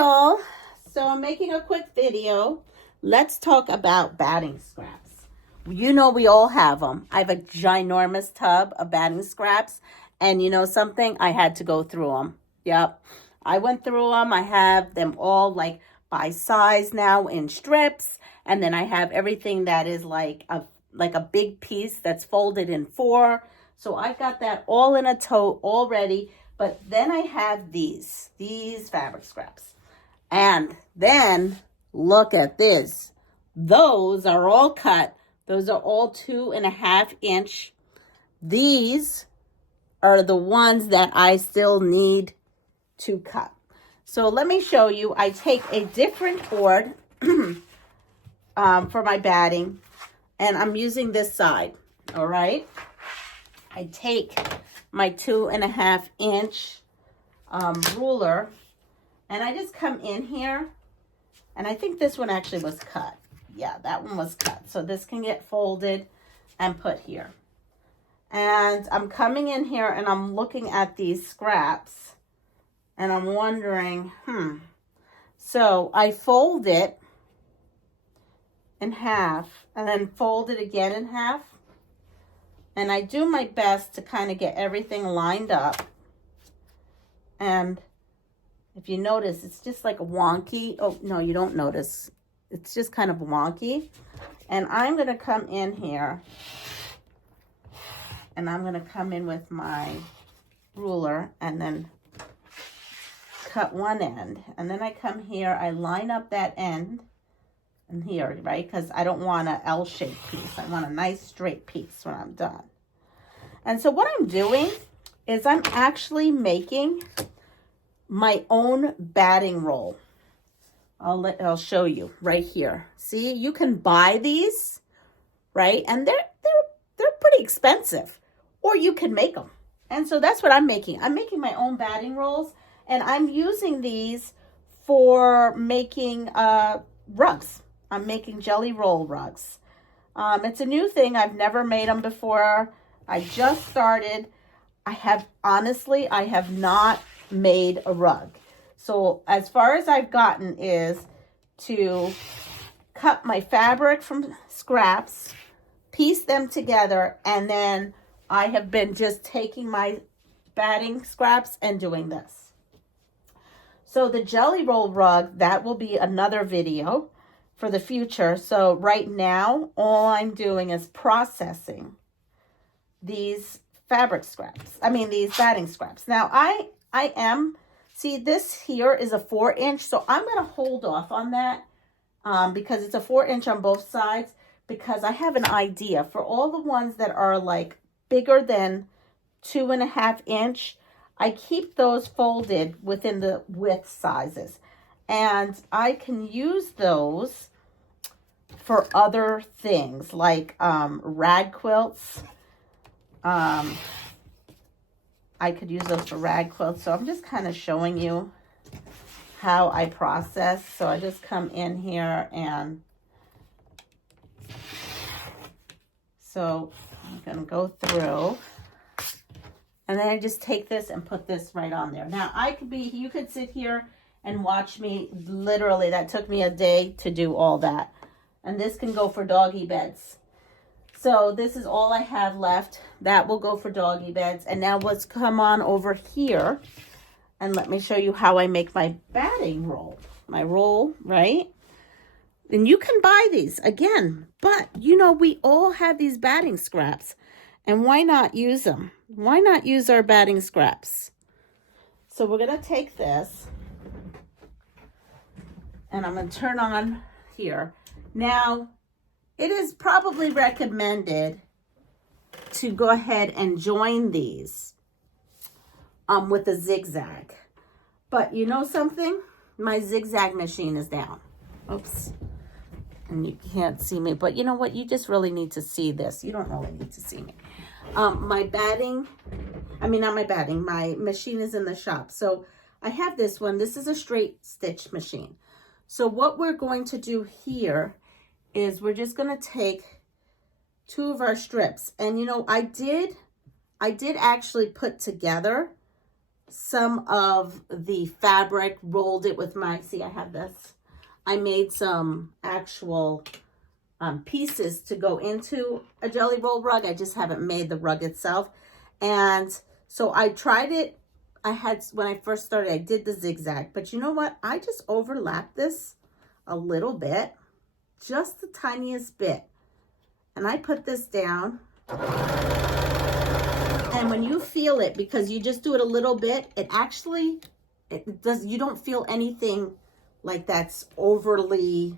y'all. So I'm making a quick video. Let's talk about batting scraps. You know we all have them. I have a ginormous tub of batting scraps. And you know something? I had to go through them. Yep. I went through them. I have them all like by size now in strips. And then I have everything that is like a big piece that's folded in 4. So I've got that all in a tote already. But then I have these fabric scraps. And then look at this. Those are all cut. Those are all 2.5 inch. These are the ones that I still need to cut. So let me show you. I take a different cord for my batting, and I'm using this side, all right? I take my 2.5 inch ruler, and I just come in here, and I think this one actually was cut. Yeah, that one was cut. So this can get folded and put here. And I'm coming in here and I'm looking at these scraps and I'm wondering, So I fold it in half and then fold it again in half. And I do my best to kind of get everything lined up. And if you notice, it's just like wonky. Oh, no, you don't notice. It's just kind of wonky. And I'm going to come in here. And I'm going to come in with my ruler and then cut one end. And then I come here. I line up that end. And here, right? Because I don't want an L-shaped piece. I want a nice straight piece when I'm done. And so what I'm doing is I'm actually making my own batting roll. I'll show you right here. See, you can buy these, right? And they're pretty expensive, or you can make them. And so that's what I'm making. I'm making my own batting rolls, and I'm using these for making rugs. I'm making jelly roll rugs. It's a new thing. I've never made them before. I just started. I have not made a rug. So as far as I've gotten is to cut my fabric from scraps, piece them together, and then I have been just taking my batting scraps and doing this. So the jelly roll rug, that will be another video for the future. So right now, all I'm doing is processing these fabric scraps. These batting scraps. Now see, this here is a 4 inch, so I'm going to hold off on that because it's a 4 inch on both sides, because I have an idea for all the ones that are like bigger than 2.5 inch. I keep those folded within the width sizes, and I can use those for other things like rag quilts. I could use those for rag quilts. So I'm just kind of showing you how I process. So I just come in here, and so I'm going to go through, and then I just take this and put this right on there. Now you could sit here and watch me. Literally, that took me a day to do all that. And this can go for doggy beds. So this is all I have left. That will go for doggy beds. And now let's come on over here and let me show you how I make my batting roll. My roll, right? And you can buy these again, but you know, we all have these batting scraps, and why not use them? Why not use our batting scraps? So we're going to take this and I'm going to turn on here. Now, it is probably recommended to go ahead and join these with a zigzag. But you know something? My zigzag machine is down. Oops. And you can't see me. But you know what? You just really need to see this. You don't really need to see me. My machine is in the shop. So I have this one. This is a straight stitch machine. So what we're going to do here is we're just going to take 2 of our strips. And you know, I did actually put together some of the fabric, rolled it with my, see, I have this. I made some actual pieces to go into a jelly roll rug. I just haven't made the rug itself. And so I tried it. When I first started, I did the zigzag, but you know what? I just overlapped this a little bit, just the tiniest bit. And I put this down. And when you feel it, because you just do it a little bit, you don't feel anything like that's overly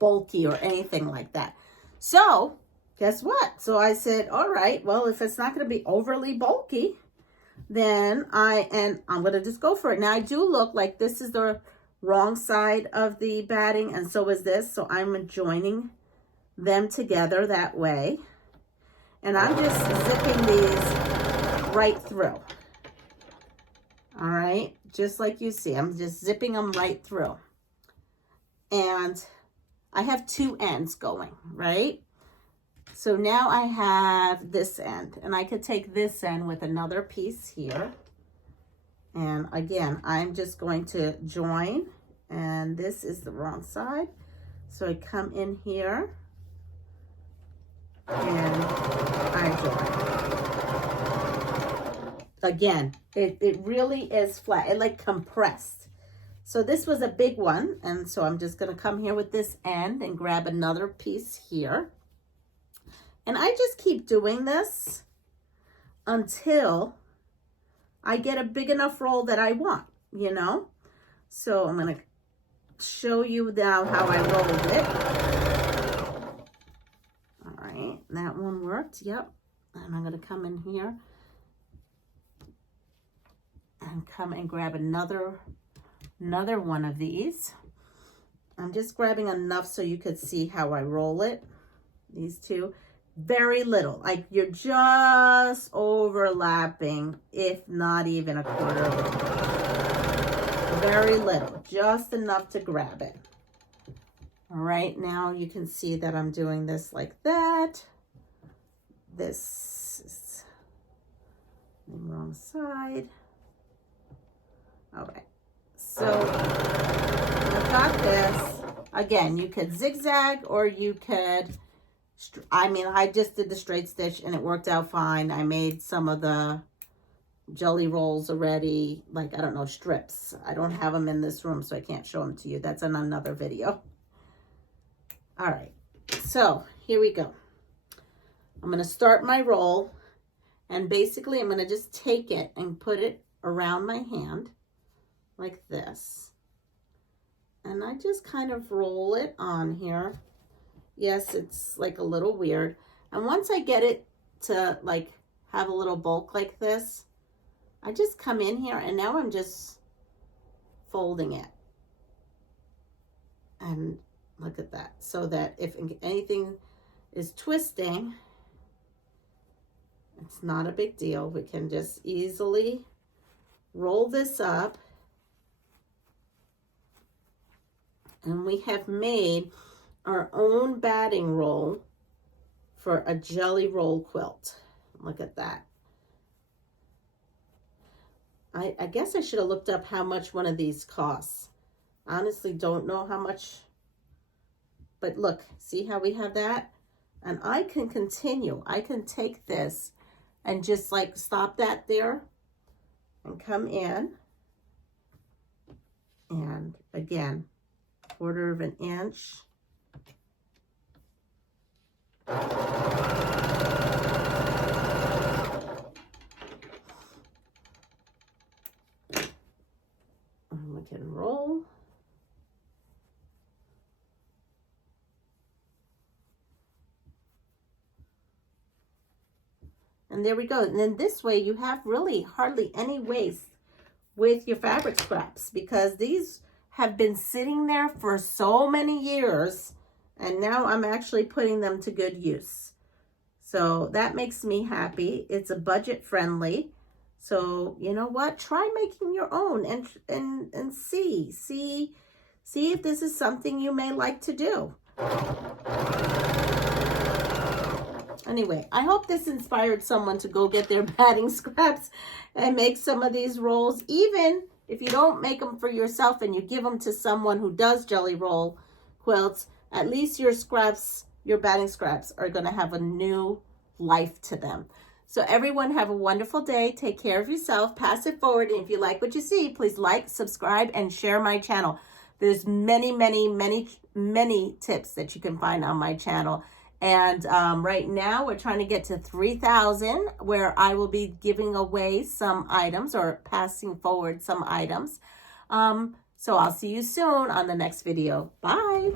bulky or anything like that. So guess what? So I said, all right, well, if it's not going to be overly bulky, then I'm going to just go for it. Now I do look like this is the wrong side of the batting, and so is this. So I'm joining them together that way. And I'm just zipping these right through. All right, just like you see, I'm just zipping them right through. And I have two ends going, right? So now I have this end, and I could take this end with another piece here. And again, I'm just going to join, and this is the wrong side. So I come in here and I join. Again, it really is flat. It like compressed. So this was a big one. And so I'm just going to come here with this end and grab another piece here. And I just keep doing this until I get a big enough roll that I want, you know? So I'm going to show you now how I rolled it. All right, that one worked. Yep. And I'm going to come in here and come and grab another one of these. I'm just grabbing enough so you could see how I roll it. These two, very little, like you're just overlapping, if not even a quarter of it. Very little, just enough to grab it. All right, now you can see that I'm doing this like that. This is the wrong side. All right, so I got this. Again, you could zigzag or you could, I just did the straight stitch and it worked out fine. I made some of the jelly rolls already, like, I don't know, strips. I don't have them in this room, so I can't show them to you. That's in another video. All right, so here we go. I'm going to start my roll, and basically I'm going to just take it and put it around my hand like this. And I just kind of roll it on here. Yes, it's like a little weird. And once I get it to like have a little bulk like this, I just come in here and now I'm just folding it. And look at that. So that if anything is twisting, it's not a big deal. We can just easily roll this up. And we have made our own batting roll for a jelly roll quilt. Look at that. I guess I should have looked up how much one of these costs. Honestly, don't know how much. But look, see how we have that? And I can continue. I can take this and just like stop that there and come in. And again, 1/4 of an inch. And we can roll. And there we go. And then this way you have really hardly any waste with your fabric scraps, because these have been sitting there for so many years, and now I'm actually putting them to good use. So that makes me happy. It's a budget friendly. So you know what? Try making your own and see if this is something you may like to do. Anyway, I hope this inspired someone to go get their batting scraps and make some of these rolls. Even if you don't make them for yourself and you give them to someone who does jelly roll quilts, at least your scraps, your batting scraps, are going to have a new life to them. So everyone have a wonderful day. Take care of yourself. Pass it forward. And if you like what you see, please like, subscribe, and share my channel. There's many, many, many, many tips that you can find on my channel. And right now we're trying to get to 3,000, where I will be giving away some items or passing forward some items. So I'll see you soon on the next video. Bye.